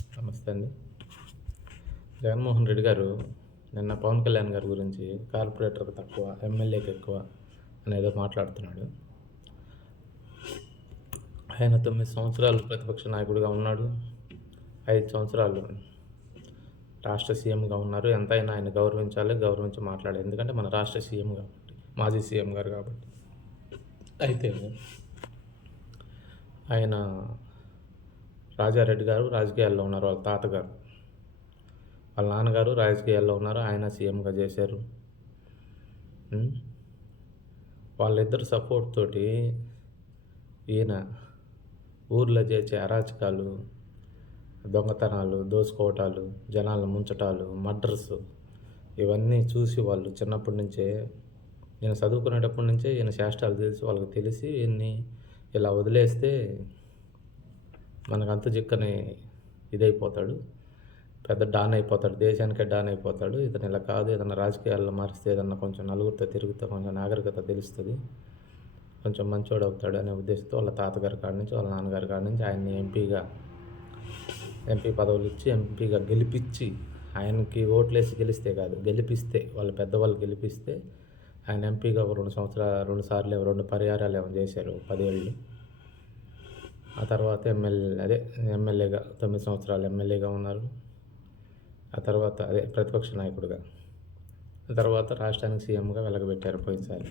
నమస్తే అండి. జగన్మోహన్ రెడ్డి గారు నిన్న పవన్ కళ్యాణ్ గారి గురించి కార్పొరేటర్‌కి తక్కువ, ఎమ్మెల్యేకి ఎక్కువ అనేదో మాట్లాడుతున్నాడు. ఆయన 9 సంవత్సరాలు ప్రతిపక్ష నాయకుడిగా ఉన్నాడు. 5 సంవత్సరాలు రాష్ట్ర సీఎంగా ఉన్నారు. ఎంతైనా ఆయన గౌరవించాలి, గౌరవించి మాట్లాడాలి. ఎందుకంటే మన రాష్ట్ర సీఎం కాబట్టి, మాజీ సీఎం గారు కాబట్టి. అయితే ఆయన రాజారెడ్డి గారు రాజకీయాల్లో ఉన్నారు. వాళ్ళ తాతగారు. వాళ్ళ నాన్నగారు రాజకీయాల్లో ఉన్నారు. ఆయన సీఎంగా చేశారు. హ్మ్. వాళ్ళిద్దరి సపోర్ట్ తోటి ఈయన ఊర్లో చేసే అరాచకాలు, దొంగతనాలు, దోసుకోవటాలు, జనాలను ముంచటాలు, మర్డర్స్ ఇవన్నీ చూసి వాళ్ళు చిన్నప్పటి నుంచే ఈయన చదువుకునేటప్పటి నుంచే ఈయన చేష్టాలు తెలిసి వాళ్ళకి తెలిసి ఈయన్ని ఇలా వదిలేస్తే మనకు అంతు చిక్కని ఇదైపోతాడు. పెద్ద డాన్ అయిపోతాడు. దేశానికే డాన్ అయిపోతాడు. ఇతను ఇలా కాదు. ఏదన్నా రాజకీయాల్లో మారిస్తే ఏదన్నా కొంచెం నలుగురితో తిరిగితే కొంచెం నాగరికత తెలుస్తది. కొంచెం మంచోడవుతాడు అనే ఉద్దేశంతో వాళ్ళ తాతగారి కాడ నుంచి, వాళ్ళ నాన్నగారి కాడ నుంచి ఆయన్ని ఎంపీ పదవులు ఇచ్చి, ఎంపీగా గెలిపిచ్చి, ఆయనకి ఓట్లేసి గెలిస్తే కాదు, గెలిపిస్తే వాళ్ళ పెద్దవాళ్ళు గెలిపిస్తే ఆయన ఎంపీగా ఒక 2 సార్లు 2 పర్యాయాలు ఏమో చేశారు 10 ఏళ్ళు. ఆ తర్వాత ఎమ్మెల్యేగా 9 సంవత్సరాలు ఎమ్మెల్యేగా ఉన్నారు. ఆ తర్వాత ప్రతిపక్ష నాయకుడిగా. ఆ తర్వాత రాష్ట్రానికి సీఎంగా వెలగబెట్టారు పోయినసారి.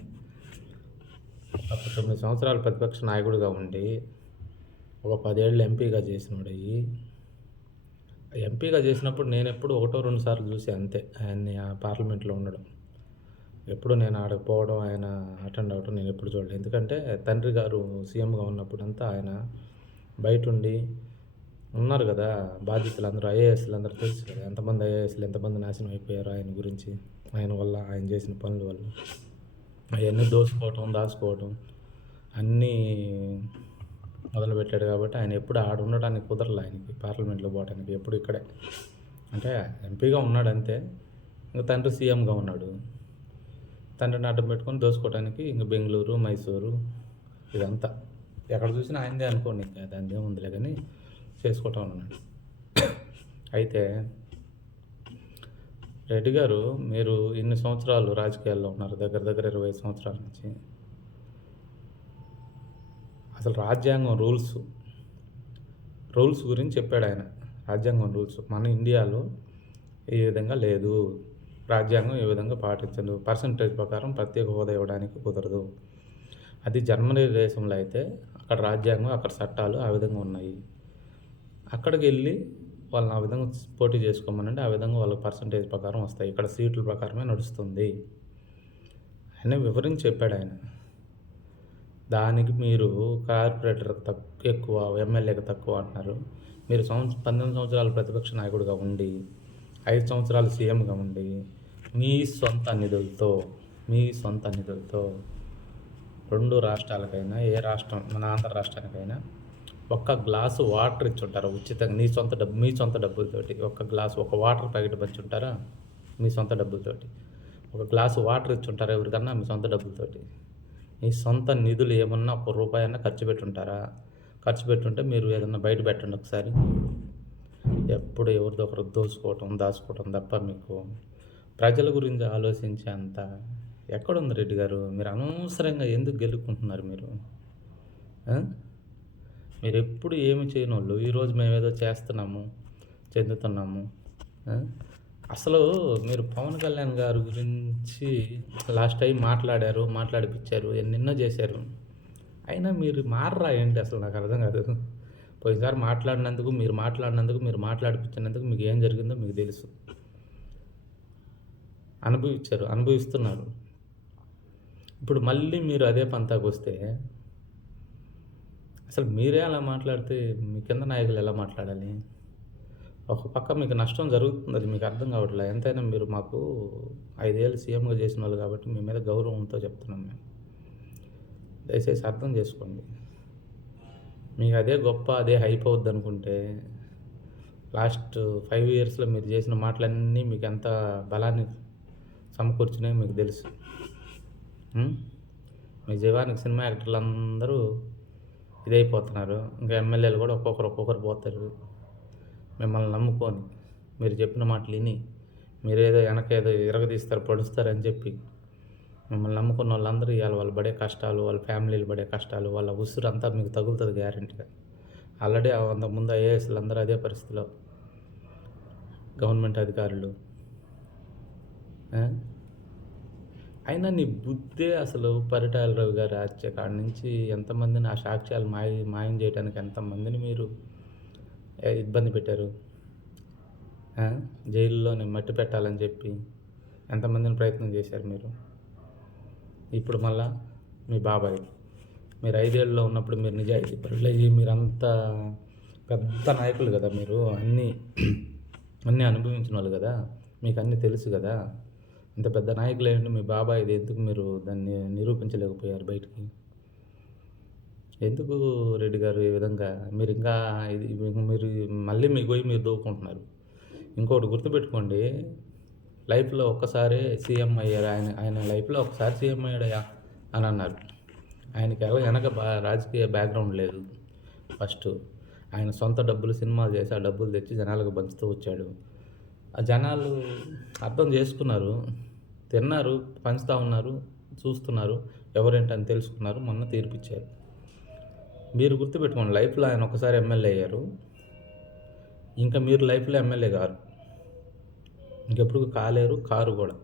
అప్పుడు 9 సంవత్సరాలు ప్రతిపక్ష నాయకుడిగా ఉండి, ఒక 10 ఏళ్ళు ఎంపీగా చేసినోడయ్యి, ఎంపీగా చేసినప్పుడు నేనెప్పుడు ఒకటో, 2 సార్లు చూసా అంతే ఆయన్ని ఆ పార్లమెంట్‌లో ఉండడం. ఎప్పుడు నేను ఆడకి పోవడం, ఆయన అటెండ్ అవ్వడం నేనెప్పుడు చూడలేదు. ఎందుకంటే తండ్రి గారు సీఎంగా ఉన్నప్పుడంతా ఆయన బయటుండి ఉన్నారు గదా! బాధ్యతలందరూ ఐఏఎస్‌లందరూ తెలుసు కదా! ఎంతమంది ఐఏఎస్‌లు ఎంతమంది నాశనం అయిపోయారో ఆయన గురించి. ఆయన వల్ల, ఆయన చేసిన పనుల వల్ల. అయన్నీ దోసుకోవటం, దాసుకోవటం అన్నీ మొదలుపెట్టాడు కాబట్టి ఆయన ఎప్పుడు ఆడ ఉండడానికి కుదరలే ఆయనకి పార్లమెంట్‌లో పోవటానికి. ఎప్పుడు ఇక్కడే. అంటే ఎంపీగా ఉన్నాడంతే. ఇంక తండ్రి సీఎంగా ఉన్నాడు. తండ్రిని అడ్డం పెట్టుకొని దోసుకోవటానికి ఇంక బెంగుళూరు, మైసూరు ఇదంతా. ఎక్కడ చూసినా ఆయనదే అనుకోండి ఇంక దానిదేముందిలే గానీ చేసుకోవటం అన్నాడు. అయితే రెడ్డి గారు మీరు ఇన్ని సంవత్సరాలు రాజకీయాల్లో ఉన్నారు. దగ్గర దగ్గర 20 సంవత్సరాల నుంచి. అసలు రాజ్యాంగం రూల్స్ గురించి చెప్పాడాయన. రాజ్యాంగం రూల్స్. మన ఇండియాలో ఈ విధంగా లేదు. రాజ్యాంగం ఈ విధంగా పాటించదు. పర్సెంటేజ్ ప్రకారం ప్రత్యేక హోదా ఇవ్వడానికి కుదరదు. అది జర్మనీ దేశంలో అయితే అక్కడ రాజ్యాంగం, అక్కడ చట్టాలు ఆ విధంగా ఉన్నాయి. అక్కడికెళ్ళి వాళ్ళని ఆ విధంగా పోటీ చేసుకోమనంటే ఆ విధంగా వాళ్ళకి పర్సెంటేజ్ ప్రకారం వస్తాయి. ఇక్కడ సీట్ల ప్రకారమే నడుస్తుంది అని వివరించి చెప్పాడాయన. దానికి మీరు కార్పొరేటర్‌కి ఎక్కువ, ఎమ్మెల్యేకి తక్కువ అంటున్నారు. మీరు 18 సంవత్సరాలు ప్రతిపక్ష నాయకుడిగా ఉండి, 5 సంవత్సరాలు సీఎంగా ఉండి, మీ సొంత నిధులతో, మీ సొంత నిధులతో 2 రాష్ట్రాలకైనా, ఏ రాష్ట్రం మన ఆంధ్ర రాష్ట్రానికైనా ఒక్క గ్లాసు వాటర్ ఇచ్చుంటారా ఉచితంగా మీ సొంత డబ్బులతోటి. ఒక వాటర్ ప్యాకెట్ పంచుంటారా మీ సొంత డబ్బులతోటి. ఒక గ్లాసు వాటర్ ఇచ్చుంటారా ఎవరికన్నా మీ సొంత డబ్బులతోటి. మీ సొంత నిధులు ఏమన్నా ఒక్క రూపాయన్నా ఖర్చు పెట్టుంటారా? ఖర్చు పెట్టుంటే మీరు ఏదన్నా బయట పెట్టండి ఒకసారి. ఎప్పుడు ఎవరిదో ఒకరు దోసుకోవటం, దాచుకోవటం తప్ప మీకు ప్రజల గురించి ఆలోచించే అంత ఎక్కడుంది రెడ్డి గారు? మీరు అనవసరంగా ఎందుకు గెలుక్కుంటున్నారు మీరు? ఆ? మీరెప్పుడు ఏమి చేయనోళ్ళు. ఈరోజు మేమేదో చేస్తున్నాము, చెందుతున్నాము. ఆ? అసలు మీరు పవన్ కళ్యాణ్ గారి గురించి లాస్ట్ టైం మాట్లాడిపిచ్చారు, ఎన్నెన్నో చేశారు. అయినా మీరు మారరా ఏంటి అసలు నాకు అర్థం కాదు. పోయినసారి మీరు మాట్లాడిపించినందుకు మీకు ఏం జరిగిందో మీకు తెలుసు. అనుభవిస్తున్నారు. ఇప్పుడు మళ్ళీ మీరు అదే పంతాకు వస్తే అసలు మీరే అలా మాట్లాడితే మీ కింద నాయకులు ఎలా మాట్లాడాలి? ఒక పక్క మీకు నష్టం జరుగుతుంది. అది మీకు అర్థం కావట్లే. ఎంతైనా మీరు మాకు 5 ఏళ్ళు సీఎంగా చేసిన వాళ్ళు కాబట్టి మీ మీద గౌరవంతో చెప్తున్నాం మేము. దయచేసి అర్థం చేసుకోండి. మీకు అదే గొప్ప, అదే హైప్ అవుద్ది అనుకుంటే లాస్ట్ 5 ఇయర్స్‌లో మీరు చేసిన మాటలన్నీ మీకు ఎంత బలాన్ని సమకూర్చినాయో మీకు తెలుసు. మీ జీవానికి సినిమా యాక్టర్లందరూ ఇదైపోతున్నారు. ఇంకా ఎమ్మెల్యేలు కూడా ఒక్కొక్కరు పోతారు. మిమ్మల్ని నమ్ముకొని మీరు చెప్పిన మాటలు విని మీరేదో వెనకేదో ఇరగదీస్తారు పొడుస్తారని చెప్పి మిమ్మల్ని నమ్ముకున్న వాళ్ళందరూ ఇవాళ వాళ్ళు పడే కష్టాలు, వాళ్ళ ఫ్యామిలీలు పడే కష్టాలు, వాళ్ళ ఉసురు అంతా మీకు తగులుతుంది గ్యారెంటీగా. ఆల్రెడీ అంతకుముందు ఐఏఎస్లు అందరూ అదే పరిస్థితిలో, గవర్నమెంట్ అధికారులు. అయినా నీ బుద్ధే అసలు పరిటాల రవి గారు హత్య కాడి నుంచి ఎంతమందిని ఆ సాక్ష్యాలు మాయం చేయడానికి ఎంతమందిని మీరు ఇబ్బంది పెట్టారు. జైల్లోనే మట్టి పెట్టాలని చెప్పి ఎంతమందిని ప్రయత్నం చేశారు మీరు. ఇప్పుడు మళ్ళా మీ బాబాయ్ మీరు 5 ఏళ్ళలో ఉన్నప్పుడు మీరు నిజాయితీ పరులయ్యి మీరంతా పెద్ద నాయకులు కదా, మీరు అన్నీ అనుభవించిన వాళ్ళు కదా, మీకు అన్నీ తెలుసు కదా. ఇంత పెద్ద నాయకులు ఏంటి మీ బాబాయ్, ఇది ఎందుకు మీరు దాన్ని నిరూపించలేకపోయారు బయటికి? ఎందుకు రెడ్డి గారు ఈ విధంగా మీరు ఇంకా మీరు మళ్ళీ మీ గొయ్యి మీరు దూకుంటున్నారు. ఇంకోటి గుర్తుపెట్టుకోండి, లైఫ్లో ఒక్కసారి సీఎం అయ్యారు. ఆయన లైఫ్లో ఒకసారి సీఎం అయ్యాడయా అని అన్నారు. ఆయనకి వెనక రాజకీయ బ్యాక్గ్రౌండ్ లేదు. ఫస్ట్ ఆయన సొంత డబ్బులు సినిమాలు చేసి ఆ డబ్బులు తెచ్చి జనాలకు పంచుతూ వచ్చాడు. ఆ జనాలు అర్థం చేసుకున్నారు, తిన్నారు, పంచుతూ ఉన్నారు, చూస్తున్నారు, ఎవరేంటని తెలుసుకున్నారు, మొన్న తీర్పిచ్చారు. మీరు గుర్తుపెట్టుకోండి, లైఫ్లో ఆయన ఒకసారి ఎమ్మెల్యే అయ్యారు, ఇంకా మీరు లైఫ్లో ఎమ్మెల్యే గారు, ఇంకెప్పుడు కారు కూడా.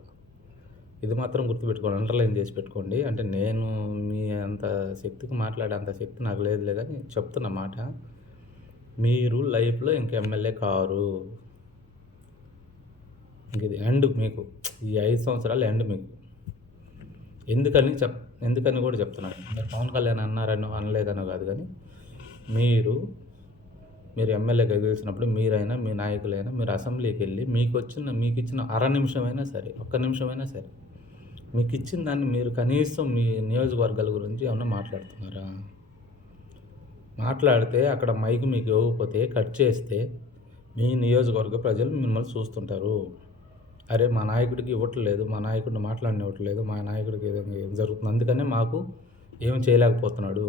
ఇది మాత్రం గుర్తుపెట్టుకోండి, అండర్లైన్ చేసి పెట్టుకోండి. అంటే నేను మీ అంత శక్తికి మాట్లాడే అంత శక్తి నాకు లేదులే, కానీ చెప్తున్న మాట, మీరు లైఫ్లో ఇంక ఎమ్మెల్యే కారు. ఇంక ఇది ఎండ్ మీకు, ఈ 5 సంవత్సరాలు ఎండ్ మీకు. ఎందుకని కూడా చెప్తున్నాను. మీరు పవన్ కళ్యాణ్ అన్నారనో అనలేదనో కాదు, కానీ మీరు ఎమ్మెల్యేగా గెలిచినప్పుడు మీరైనా మీ నాయకులైనా మీరు అసెంబ్లీకి వెళ్ళి మీకు ఇచ్చిన అర నిమిషమైనా సరే, ఒక్క నిమిషమైనా సరే, మీకు ఇచ్చిన దాన్ని మీరు కనీసం మీ నియోజకవర్గాల గురించి ఏమన్నా మాట్లాడుతున్నారా? మాట్లాడితే అక్కడ మైక్ మీకు ఇవ్వకపోతే కట్ చేస్తే మీ నియోజకవర్గ ప్రజలు మిమ్మల్ని చూస్తుంటారు. అరే మా నాయకుడికి ఇవ్వట్లేదు, మా నాయకుడిని మాట్లాడినివ్వట్లేదు, మా నాయకుడికి ఏం జరుగుతుంది, అందుకనే మాకు ఏం చేయలేకపోతున్నాడు,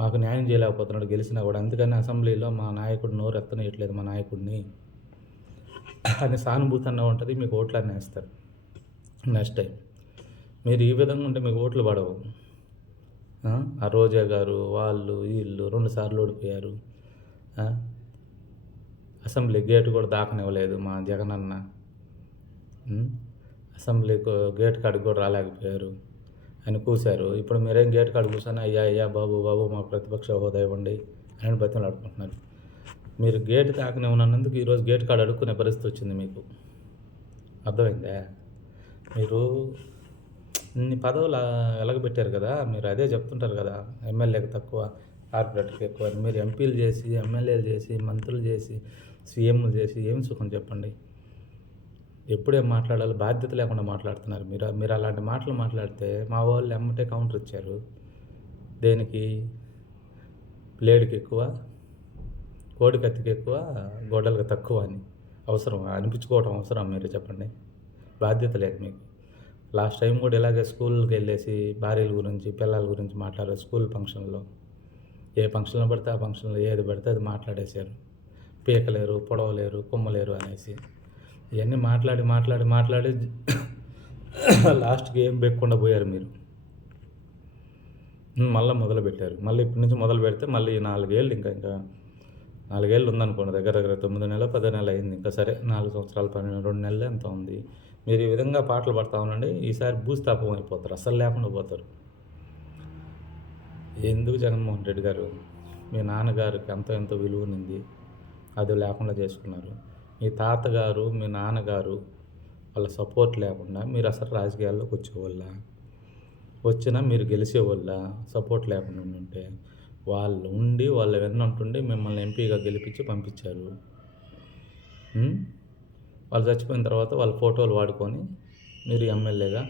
మాకు న్యాయం చేయలేకపోతున్నాడు గెలిచినా కూడా, అందుకని అసెంబ్లీలో మా నాయకుడు నోరు ఎత్తనేయట్లేదు మా నాయకుడిని అని సానుభూతి అన్న ఉంటుంది, మీకు ఓట్లు అన్నీ వేస్తారు. నెక్స్ట్ టైం మీరు ఈ విధంగా ఉంటే మీకు ఓట్లు పడవు. ఆ రోజా గారు వాళ్ళు వీళ్ళు 2 సార్లు ఓడిపోయారు. అసెంబ్లీ గేటు కూడా దాకనివ్వలేదు మా జగనన్న. అసెంబ్లీ గేట్ కాడికి కూడా రాలేకపోయారు అని కూశారు. ఇప్పుడు మీరేం గేట్ కాడ కూర్చొని అయ్యా బాబు మాకు ప్రతిపక్ష హోదా ఇవ్వండి అని బతిమలు ఆడుకుంటున్నారు. మీరు గేట్ తాకనివ్వనందుకు ఈరోజు గేట్ కాడ అడుక్కునే పరిస్థితి వచ్చింది మీకు. అర్థమైందా? మీరు ఇన్ని పదవులు వెలగబెట్టారు కదా, మీరు అదే చెప్తుంటారు కదా, ఎమ్మెల్యేకి తక్కువ కార్పొరేటర్కి ఎక్కువ అని. మీరు ఎంపీలు చేసి, ఎమ్మెల్యేలు చేసి, మంత్రులు చేసి, సీఎంలు చేసి ఏం సుఖం చెప్పండి? ఎప్పుడేం మాట్లాడాలో బాధ్యత లేకుండా మాట్లాడుతున్నారు మీరు అలాంటి మాటలు మాట్లాడితే మా వాళ్ళు ఎమ్మటే కౌంటర్ ఇచ్చారు. దేనికి? ప్లేడ్కి ఎక్కువ, కోడి కత్తికి ఎక్కువ, గొడ్డలకు తక్కువ అని అనిపించుకోవటం అవసరం? మీరు చెప్పండి. బాధ్యత లేదు మీకు. లాస్ట్ టైం కూడా ఇలాగే స్కూల్కి వెళ్ళేసి భార్యల గురించి పిల్లల గురించి మాట్లాడారు. స్కూల్ ఫంక్షన్లో ఏ ఫంక్షన్లో పడితే ఆ ఫంక్షన్లో ఏది పడితే అది మాట్లాడేశారు. పీకలేరు, పొడవలేరు, కుమ్మలేరు అనేసి ఇవన్నీ మాట్లాడి లాస్ట్కి ఏం పెక్కకుండా పోయారు మీరు. మళ్ళీ మొదలుపెట్టారు. మళ్ళీ ఇప్పటి నుంచి మొదలు పెడితే మళ్ళీ 4 ఏళ్ళు ఇంకా 4 ఏళ్ళు ఉందనుకోండి, దగ్గర 9 నెలలు 10 నెలలు అయింది. ఇంకా సరే 4 సంవత్సరాలు 2 నెలలు ఎంత ఉంది. మీరు ఈ విధంగా పాటలు పడతా ఉండండి, ఈసారి భూస్థాపం అయిపోతారు, అస్సలు లేకుండా పోతారు. ఎందుకు జగన్మోహన్ రెడ్డి గారు మీ నాన్నగారికి ఎంతో విలువనింది, అది లేకుండా చేసుకున్నారు. మీ తాతగారు మీ నాన్నగారు వాళ్ళ సపోర్ట్ లేకుండా మీరు అసలు రాజకీయాల్లోకి వచ్చినా మీరు గెలిచేవాళ్ళ సపోర్ట్ లేకుండా ఉంటే వాళ్ళు వెన్నంటుండి మిమ్మల్ని ఎంపీగా గెలిపించి పంపించారు. వాళ్ళు చచ్చిపోయిన తర్వాత వాళ్ళ ఫోటోలు వాడుకొని మీరు ఎమ్మెల్యేగా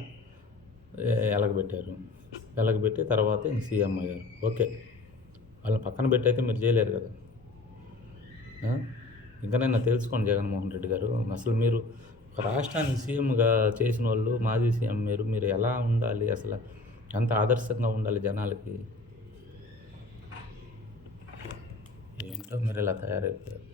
ఎలగబెట్టి తర్వాత ఇంక సీఎం అయ్యారు. ఓకే, వాళ్ళని పక్కన పెట్టయితే మీరు చేయలేరు కదా. ఇంకనైనా తెలుసుకోండి జగన్మోహన్ రెడ్డి గారు, అసలు మీరు ఒక రాష్ట్రానికి సీఎంగా చేసిన వాళ్ళు, మాజీ సీఎం మీరు ఎలా ఉండాలి, అసలు ఎంత ఆదర్శంగా ఉండాలి జనాలకి, ఏంటో మీరు ఇలా తయారైపోయారు.